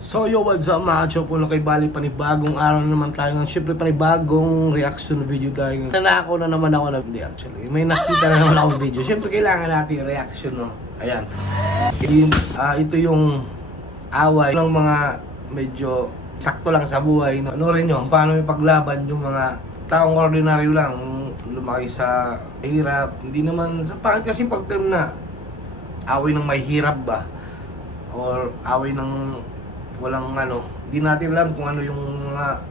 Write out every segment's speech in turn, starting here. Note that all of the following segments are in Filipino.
So yo, what's up mga chopo? Kay Bali, panibagong araw naman tayo. Siyempre panibagong reaction video tayo. Nanako na naman ako na hindi actually. May nakita na naman akong video. Siyempre kailangan natin reaction, no? Ayan. Ito yung away ng mga medyo sakto lang sa buhay. No? Ano rin nyo, paano may paglaban yung mga taong ordinaryo lang. Lumaki sa hirap. Hindi naman, sa pangit kasi pag term na away ng may hirap ba? Or away ng walang ano, di natin alam kung ano yung mga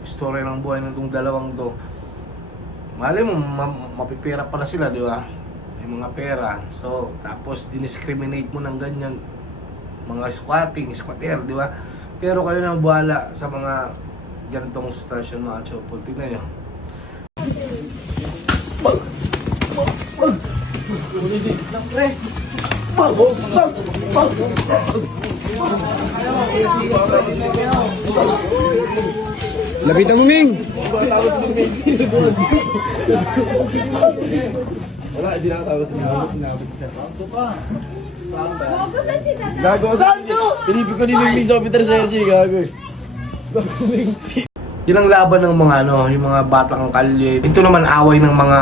story ng buhay ng itong dalawang to. Mali mo, mapipera pala sila, di ba? May mga pera. So, tapos diniscriminate mo ng ganyan mga squatter, di ba? Pero kayo nang buhala sa mga ganitong station, mga chopol. Tignan nyo. Lapitan mo, Ming! Wala, hindi nakatapos ng mga inabot siya. Gago sa si Dada. Gago! Pinipig ko ni Ming sa Peter Sergi, gago. Yun ang laban ng mga ano, yung mga batang kalye. Ito naman away ng mga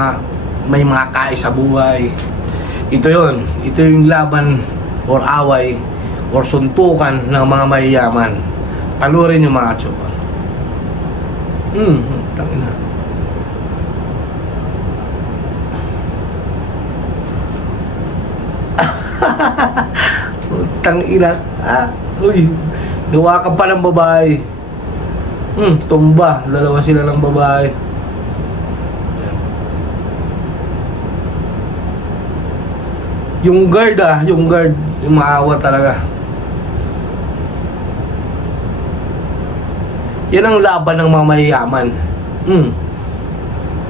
may mga kai sa buhay. Ito yun. Ito yung laban or away or suntukan ng mga mayayaman. Palurin yung mga chopa. Tangina. Tangina. Uy. Gawa ka pa ng babae. Tumba. Dalawa sila ng babae. Yung guard yung maawa talaga. Yan ang laban ng mga mayayaman.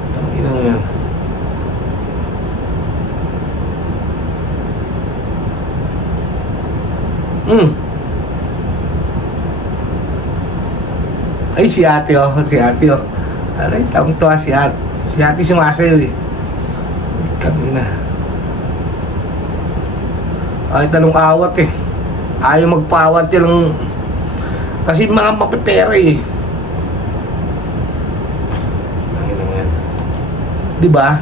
Tangina nga yan. Ay, si ate oh. Aray, tamang-tuwa si ate. Si ate sumasayo eh. Tangina. Ay, tanong awat eh. Ayaw magpawat yung kasi mga mapipera eh. Diba?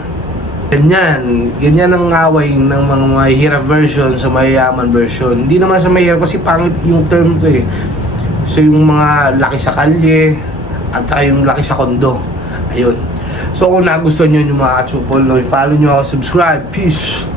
Ganyan ang away ng mga mahirap version sa mayayaman version. Hindi naman sa mahirap kasi pangit yung term ko eh. So yung mga laki sa kalye at saka yung laki sa kondo. Ayun. So kung nagustuhan nyo yung mga chupol, follow nyo ako, subscribe. Peace!